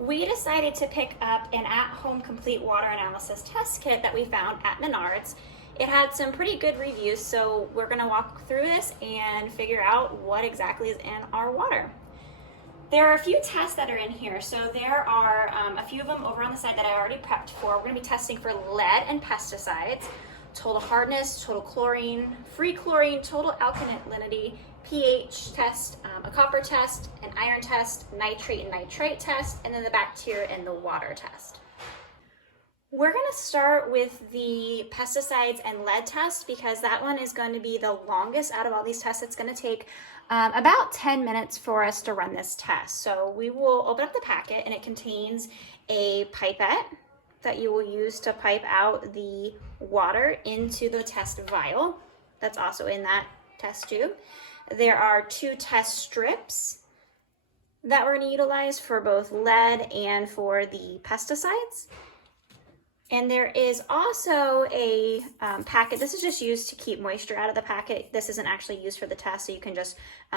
we decided to pick up an at-home complete water analysis test kit that we found at Menards. It had some pretty good reviews, so we're going to walk through this and figure out what exactly is in our water. There are a few tests that are in here. So there are a few of them over on the side that I already prepped for. We're going to be testing for lead and pesticides, total hardness, total chlorine, free chlorine, total alkalinity, pH test, a copper test, an iron test, nitrate and nitrite test, and then the bacteria and the water test. We're going to start with the pesticides and lead test because that one is going to be the longest out of all these tests. It's going to take about 10 minutes for us to run this test. So we will open up the packet and it contains a pipette that you will use to pipe out the water into the test vial. That's also in that test tube. There are 2 test strips that we're going to utilize for both lead and for the pesticides. And there is also a packet. This is just used to keep moisture out of the packet. This isn't actually used for the test, so you can just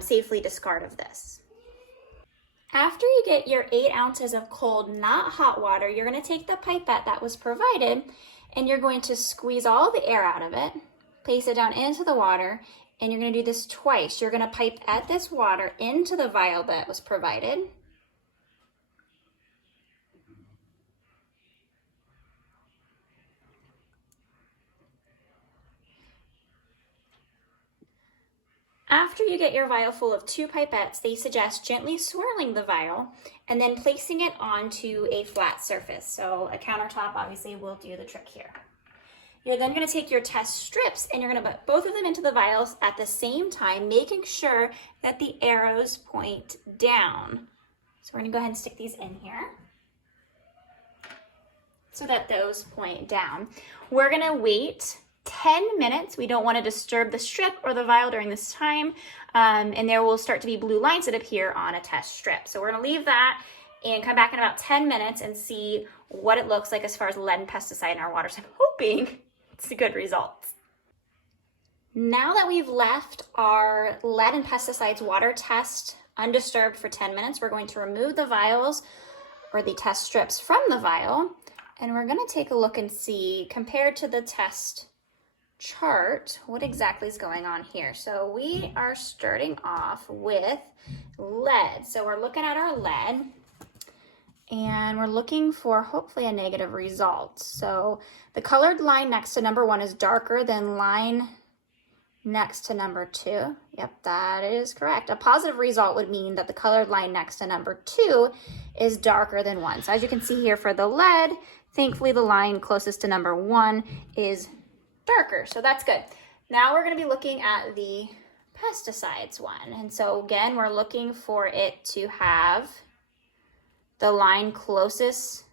safely discard of this. After you get your 8 ounces of cold, not hot water, you're going to take the pipette that was provided and you're going to squeeze all the air out of it, place it down into the water, and you're going to do this twice. You're going to pipe at this water into the vial that was provided. After you get your vial full of 2 pipettes, they suggest gently swirling the vial and then placing it onto a flat surface. So a countertop obviously will do the trick here. You're then going to take your test strips and you're going to put both of them into the vials at the same time, making sure that the arrows point down. So we're going to go ahead and stick these in here so that those point down. We're going to wait 10 minutes. We don't want to disturb the strip or the vial during this time. And there will start to be blue lines that appear on a test strip. So we're going to leave that and come back in about 10 minutes and see what it looks like as far as lead and pesticide in our water. So I'm hoping it's a good result. Now that we've left our lead and pesticides water test undisturbed for 10 minutes, we're going to remove the vials or the test strips from the vial. And we're going to take a look and see, compared to the test chart, what exactly is going on here. So we are starting off with lead. So we're looking at our lead and we're looking for hopefully a negative result. So the colored line next to number 1 is darker than line next to number 2. Yep, that is correct. A positive result would mean that the colored line next to number 2 is darker than 1. So as you can see here for the lead, thankfully the line closest to number 1 is darker, so that's good. Now we're going to be looking at the pesticides one. And so again, we're looking for it to have the line closest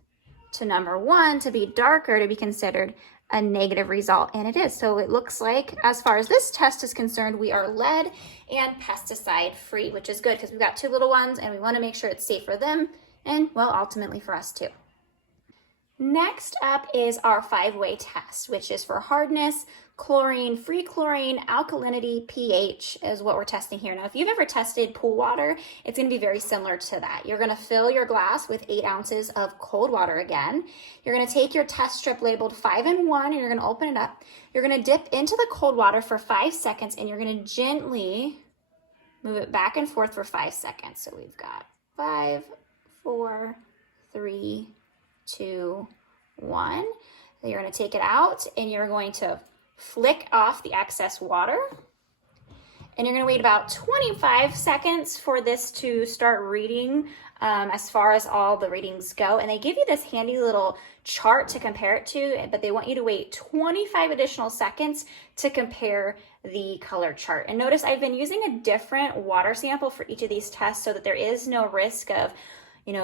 to number 1 to be darker to be considered a negative result, and it is. So it looks like, as far as this test is concerned, we are lead and pesticide free, which is good because we've got 2 little ones and we want to make sure it's safe for them and, well, ultimately for us too. Next up is our 5-way test, which is for hardness, chlorine, free chlorine, alkalinity, pH is what we're testing here. Now, if you've ever tested pool water, it's going to be very similar to that. You're going to fill your glass with 8 ounces of cold water again. You're going to take your test strip labeled 5 in 1 and you're going to open it up. You're going to dip into the cold water for 5 seconds and you're going to gently move it back and forth for 5 seconds. So we've got 5, 4, 3, 2, 1. Then you're going to take it out and you're going to flick off the excess water. And you're going to wait about 25 seconds for this to start reading as far as all the readings go. And they give you this handy little chart to compare it to, but they want you to wait 25 additional seconds to compare the color chart. And notice I've been using a different water sample for each of these tests so that there is no risk of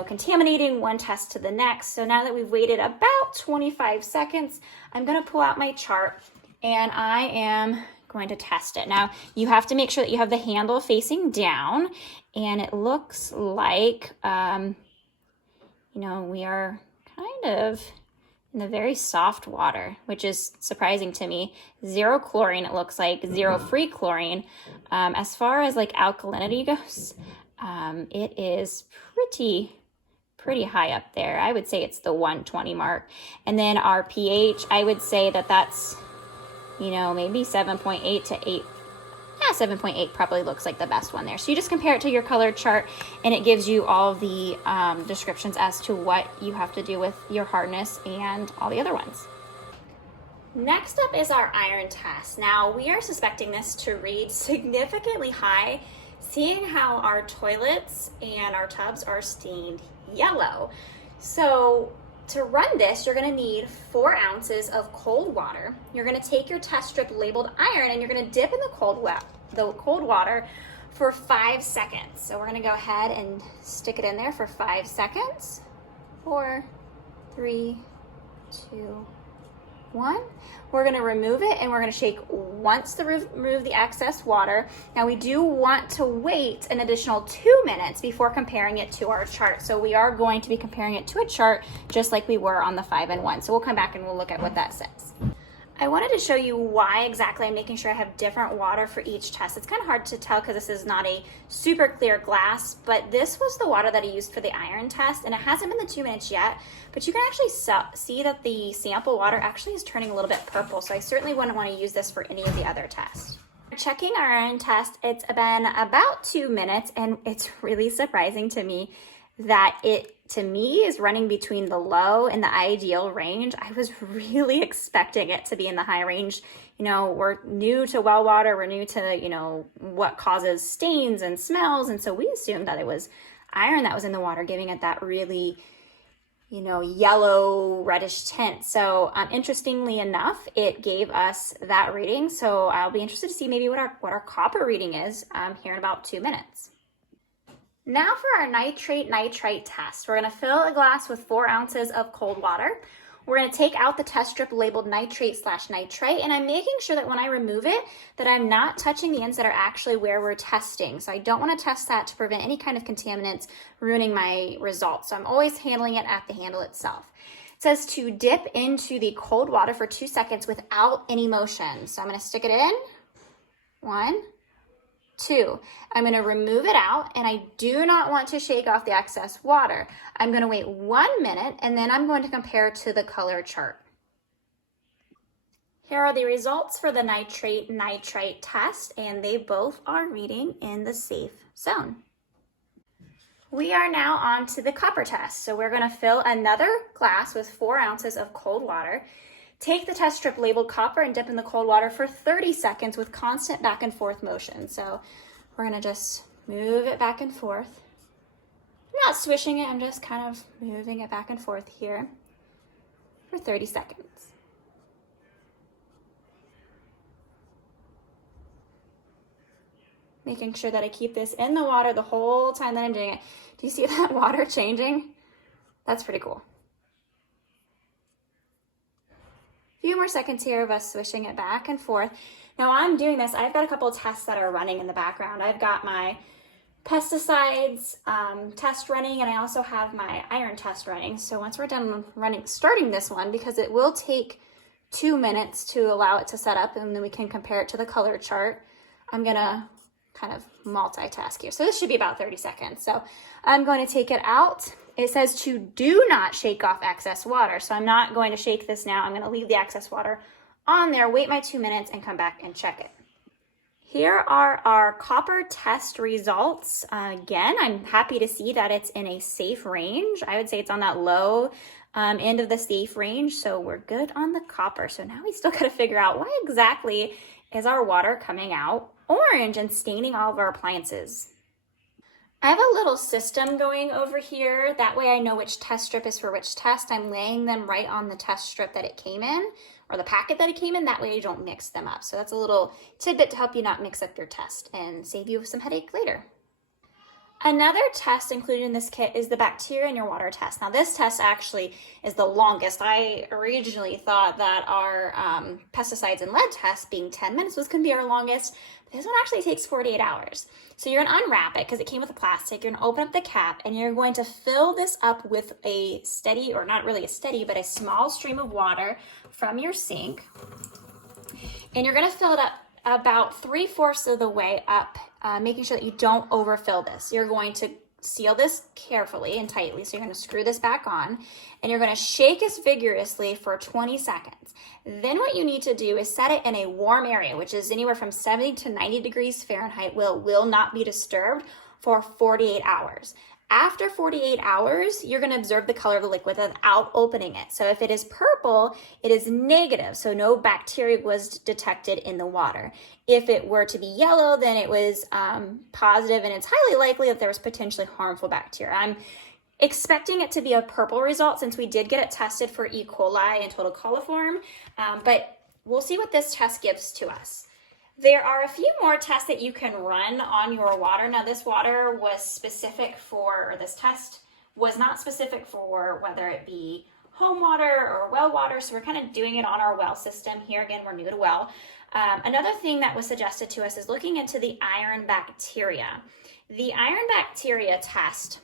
contaminating one test to the next. So now that we've waited about 25 seconds, I'm going to pull out my chart and I am going to test it. Now, you have to make sure that you have the handle facing down, and it looks like, we are kind of in the very soft water, which is surprising to me. 0 chlorine, it looks like, 0 free chlorine. As far as like alkalinity goes, it is pretty high up there. I would say it's the 120 mark. And then our pH, I would say that that's, you know, maybe 7.8 to 8. Yeah, 7.8 probably looks like the best one there. So you just compare it to your color chart and it gives you all the descriptions as to what you have to do with your hardness and all the other ones. Next up is our iron test. Now we are suspecting this to read significantly high, seeing how our toilets and our tubs are stained yellow. So to run this, you're gonna need 4 ounces of cold water. You're gonna take your test strip labeled iron and you're gonna dip in the cold water for 5 seconds. So we're gonna go ahead and stick it in there for 5 seconds. 4, 3, 2, 1. We're going to remove it and we're going to shake once to remove the excess water. Now we do want to wait an additional 2 minutes before comparing it to our chart. So we are going to be comparing it to a chart just like we were on the 5 and 1. So we'll come back and we'll look at what that says. I wanted to show you why exactly I'm making sure I have different water for each test. It's kind of hard to tell because this is not a super clear glass, but this was the water that I used for the iron test, and it hasn't been the 2 minutes yet, but you can actually see that the sample water actually is turning a little bit purple, so I certainly wouldn't want to use this for any of the other tests. Checking our iron test, it's been about 2 minutes, and it's really surprising to me that it, to me, is running between the low and the ideal range. I was really expecting it to be in the high range. You know, we're new to well water, we're new to, you know, what causes stains and smells, and so we assumed that it was iron that was in the water, giving it that really, you know, yellow reddish tint. So interestingly enough, it gave us that reading. So I'll be interested to see maybe what our copper reading is here in about 2 minutes. Now for our nitrate-nitrite test. We're going to fill a glass with 4 ounces of cold water. We're going to take out the test strip labeled nitrate/nitrite, and I'm making sure that when I remove it, that I'm not touching the ends that are actually where we're testing. So I don't want to test that to prevent any kind of contaminants ruining my results. So I'm always handling it at the handle itself. It says to dip into the cold water for 2 seconds without any motion. So I'm going to stick it in. 1, 2, I'm going to remove it out, and I do not want to shake off the excess water. I'm going to wait 1 minute, and then I'm going to compare to the color chart. Here are the results for the nitrate-nitrite test, and they both are reading in the safe zone. We are now on to the copper test. So we're going to fill another glass with 4 ounces of cold water. Take the test strip labeled copper and dip in the cold water for 30 seconds with constant back and forth motion. So we're gonna just move it back and forth. I'm not swishing it, I'm just kind of moving it back and forth here for 30 seconds. Making sure that I keep this in the water the whole time that I'm doing it. Do you see that water changing? That's pretty cool. Few more seconds here of us swishing it back and forth. Now while I'm doing this, I've got a couple of tests that are running in the background. I've got my pesticides test running, and I also have my iron test running. So once we're done starting this one, because it will take 2 minutes to allow it to set up, and then we can compare it to the color chart, I'm gonna kind of multitask here. So this should be about 30 seconds. So I'm going to take it out. It says to do not shake off excess water. So I'm not going to shake this now. I'm going to leave the excess water on there, wait my 2 minutes, and come back and check it. Here are our copper test results. Again, I'm happy to see that it's in a safe range. I would say it's on that low end of the safe range. So we're good on the copper. So now we still got to figure out why exactly is our water coming out orange and staining all of our appliances. I have a little system going over here. That way I know which test strip is for which test. I'm laying them right on the test strip that it came in, or the packet that it came in. That way you don't mix them up. So that's a little tidbit to help you not mix up your test and save you some headache later. Another test included in this kit is the bacteria in your water test. Now this test actually is the longest. I originally thought that our pesticides and lead test being 10 minutes was going to be our longest. This one actually takes 48 hours. So you're going to unwrap it because it came with a plastic. You're going to open up the cap and you're going to fill this up with a steady, or not really a steady, but a small stream of water from your sink. And you're going to fill it up about 3/4 of the way up, making sure that you don't overfill this. You're going to seal this carefully and tightly. So you're going to screw this back on and you're going to shake this vigorously for 20 seconds. Then what you need to do is set it in a warm area, which is anywhere from 70 to 90 degrees Fahrenheit, will not be disturbed for 48 hours. After 48 hours, you're going to observe the color of the liquid without opening it. So if it is purple, it is negative, so no bacteria was detected in the water. If it were to be yellow, then it was positive, and it's highly likely that there was potentially harmful bacteria. I'm expecting it to be a purple result since we did get it tested for E. coli and total coliform, but we'll see what this test gives to us. There are a few more tests that you can run on your water. Now, this water was specific for, or this test was not specific for whether it be home water or well water, so we're kind of doing it on our well system. Here again, we're new to well. Another thing that was suggested to us is looking into the iron bacteria. The iron bacteria test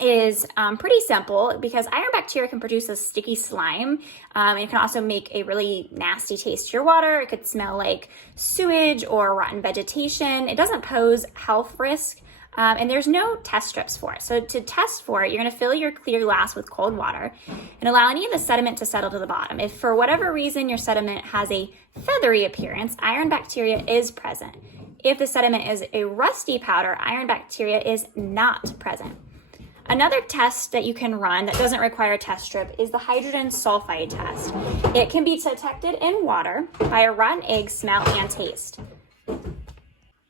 is pretty simple because iron bacteria can produce a sticky slime. It can also make a really nasty taste to your water. It could smell like sewage or rotten vegetation. It doesn't pose health risk, and there's no test strips for it. So to test for it, you're going to fill your clear glass with cold water and allow any of the sediment to settle to the bottom. If for whatever reason your sediment has a feathery appearance, iron bacteria is present. If the sediment is a rusty powder, iron bacteria is not present. Another test that you can run that doesn't require a test strip is the hydrogen sulfide test. It can be detected in water by a rotten egg smell and taste.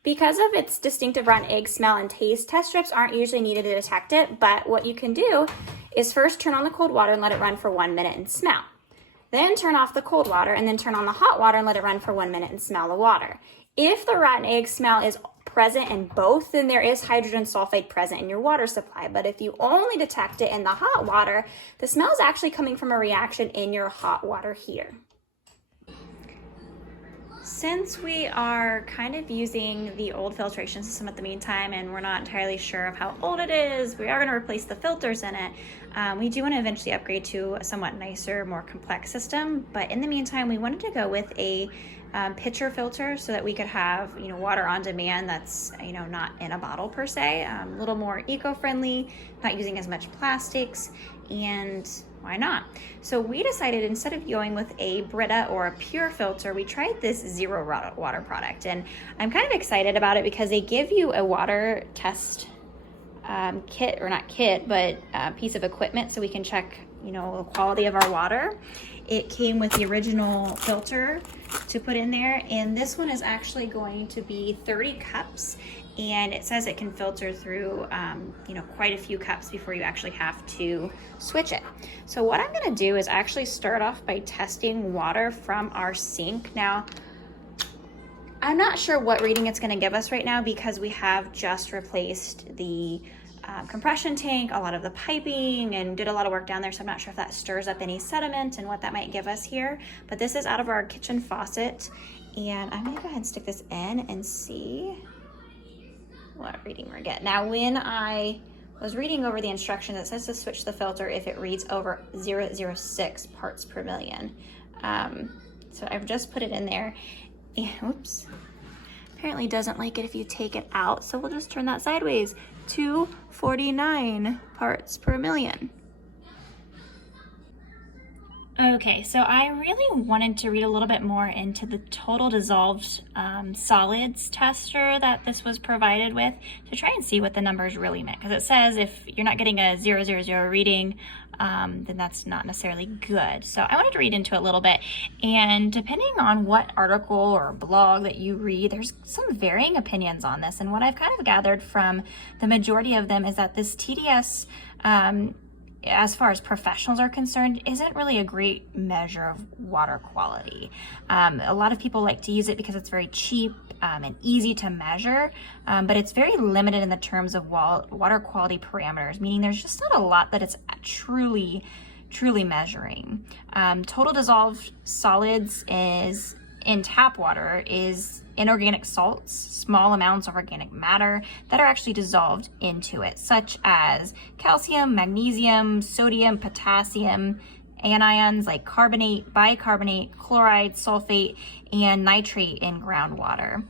Because of its distinctive rotten egg smell and taste, test strips aren't usually needed to detect it, but what you can do is first turn on the cold water and let it run for 1 minute and smell. Then turn off the cold water and then turn on the hot water and let it run for 1 minute and smell the water. If the rotten egg smell is present in both, then there is hydrogen sulfide present in your water supply. But if you only detect it in the hot water, the smell is actually coming from a reaction in your hot water here. Since we are kind of using the old filtration system at the meantime and we're not entirely sure of how old it is, we are going to replace the filters in it. We do want to eventually upgrade to a somewhat nicer, more complex system, but in the meantime we wanted to go with a pitcher filter so that we could have water on demand that's not in a bottle per se, a little more eco-friendly, not using as much plastics, and why not? So we decided instead of going with a Brita or a pure filter, we tried this Zero Water product, and I'm kind of excited about it because they give you a water test kit, or not kit, but a piece of equipment so we can check the quality of our water. It came with the original filter to put in there, and this one is actually going to be 30 cups, and it says it can filter through quite a few cups before you actually have to switch it. So what I'm going to do is actually start off by testing water from our sink. Now, I'm not sure what reading it's going to give us right now because we have just replaced the compression tank, a lot of the piping, and did a lot of work down there, so I'm not sure if that stirs up any sediment and what that might give us here. But this is out of our kitchen faucet, and I'm gonna go ahead and stick this in and see what reading we're getting. Now, when I was reading over the instructions, it says to switch the filter if it reads over 0.006 parts per million. So I've just put it in there, and whoops, apparently doesn't like it if you take it out, so we'll just turn that sideways. 249 parts per million. Okay, so I really wanted to read a little bit more into the total dissolved solids tester that this was provided with to try and see what the numbers really meant. Because it says if you're not getting a 0.000 reading, then that's not necessarily good. So I wanted to read into it a little bit, and depending on what article or blog that you read, there's some varying opinions on this. And what I've kind of gathered from the majority of them is that this TDS, as far as professionals are concerned, isn't really a great measure of water quality. A lot of people like to use it because it's very cheap and easy to measure, but it's very limited in the terms of water quality parameters, meaning there's just not a lot that it's truly measuring. Total dissolved solids is in tap water is inorganic salts, small amounts of organic matter that are actually dissolved into it, such as calcium, magnesium, sodium, potassium, anions like carbonate, bicarbonate, chloride, sulfate, and nitrate in groundwater.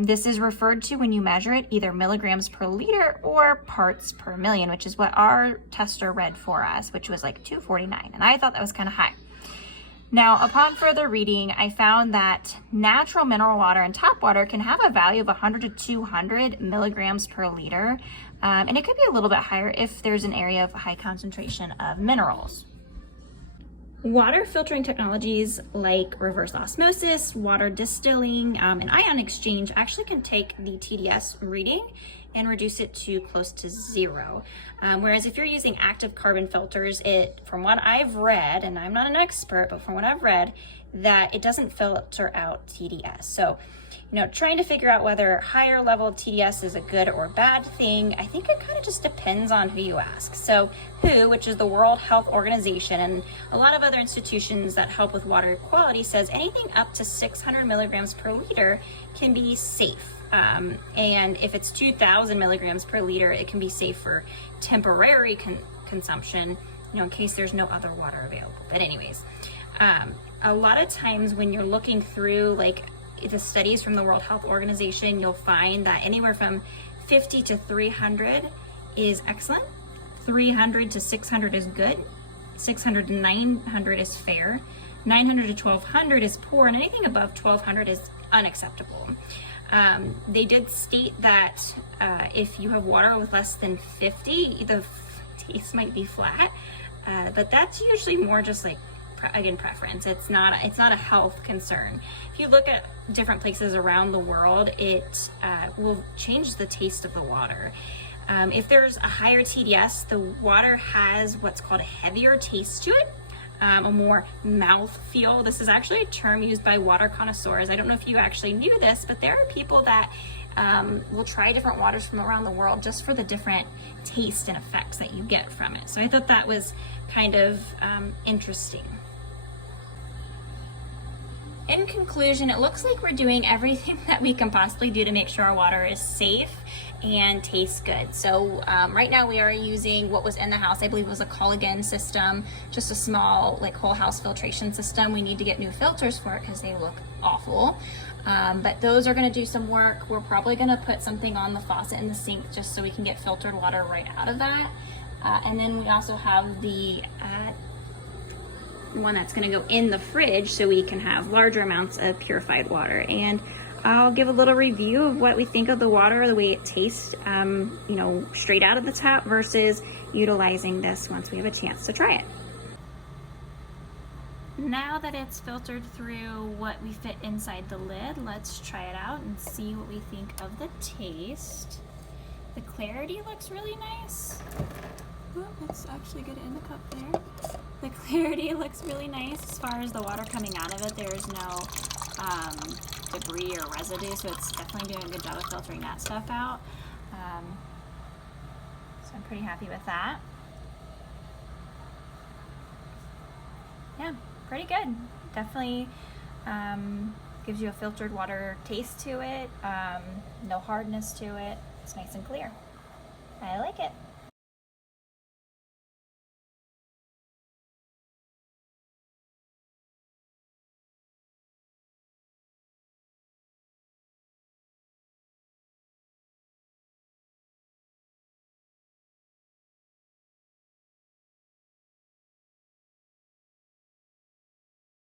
This is referred to when you measure it either milligrams per liter or parts per million, which is what our tester read for us, which was like 249. And I thought that was kind of high. Now, upon further reading, I found that natural mineral water and tap water can have a value of 100 to 200 milligrams per liter. And it could be a little bit higher if there's an area of high concentration of minerals. Water filtering technologies like reverse osmosis, water distilling, and ion exchange actually can take the TDS reading and reduce it to close to zero. Whereas if you're using active carbon filters, from what I've read, and I'm not an expert, but from what I've read, that it doesn't filter out TDS. So, trying to figure out whether higher level of TDS is a good or bad thing, I think it kind of just depends on who you ask. So WHO, which is the World Health Organization, and a lot of other institutions that help with water quality, says anything up to 600 milligrams per liter can be safe. And if it's 2,000 milligrams per liter, it can be safe for temporary consumption, in case there's no other water available. But anyways, a lot of times when you're looking through like the studies from the World Health Organization, you'll find that anywhere from 50 to 300 is excellent, 300 to 600 is good, 600 to 900 is fair, 900 to 1200 is poor, and anything above 1200 is unacceptable. They did state that if you have water with less than 50, the taste might be flat, but that's usually more just like, again, preference. It's not a health concern. If you look at different places around the world, it will change the taste of the water. If there's a higher TDS, the water has what's called a heavier taste to it, a more mouth feel. This is actually a term used by water connoisseurs. I don't know if you actually knew this, but there are people that will try different waters from around the world just for the different taste and effects that you get from it. So I thought that was kind of interesting. In conclusion, it looks like we're doing everything that we can possibly do to make sure our water is safe and tastes good. So right now we are using what was in the house. I believe it was a Culligan system, just a small like whole house filtration system. We need to get new filters for it because they look awful. But those are going to do some work. We're probably going to put something on the faucet in the sink just so we can get filtered water right out of that. And then we also have the one that's going to go in the fridge so we can have larger amounts of purified water. And I'll give a little review of what we think of the water, the way it tastes, straight out of the tap versus utilizing this once we have a chance to try it. Now that it's filtered through what we fit inside the lid, let's try it out and see what we think of the taste. The clarity looks really nice. Oh, let's actually get it in the cup there. The clarity looks really nice. As far as the water coming out of it, there's no debris or residue, so it's definitely doing a good job of filtering that stuff out. So I'm pretty happy with that. Yeah, pretty good. Definitely gives you a filtered water taste to it, no hardness to it. It's nice and clear. I like it.